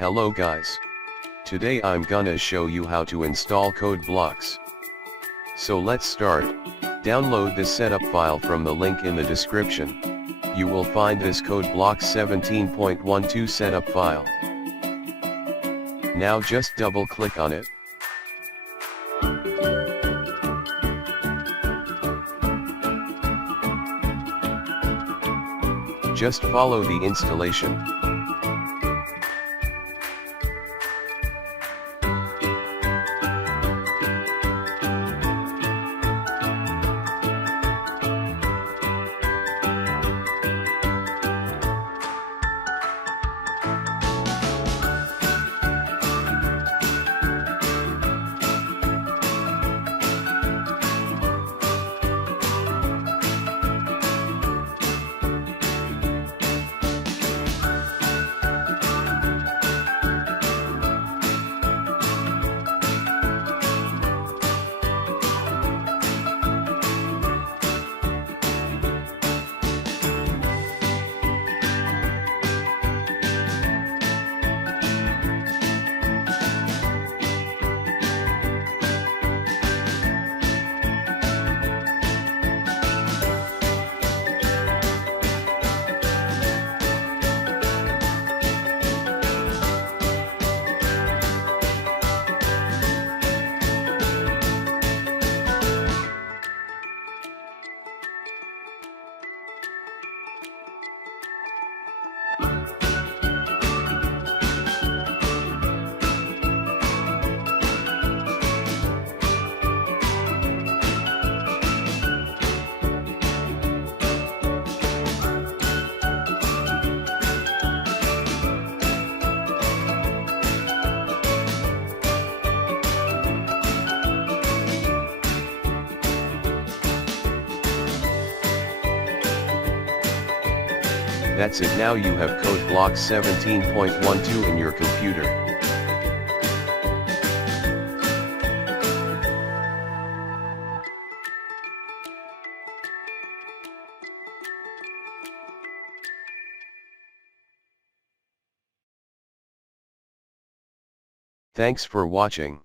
Hello guys. Today I'm gonna show you how to install CodeBlocks. So let's start. Download this setup file from the link in the description. You will find this CodeBlocks 17.12 setup file. Now just double click on it. Just follow the installation. That's it, now you have CodeBlocks 17.12 in your computer. Thanks for watching.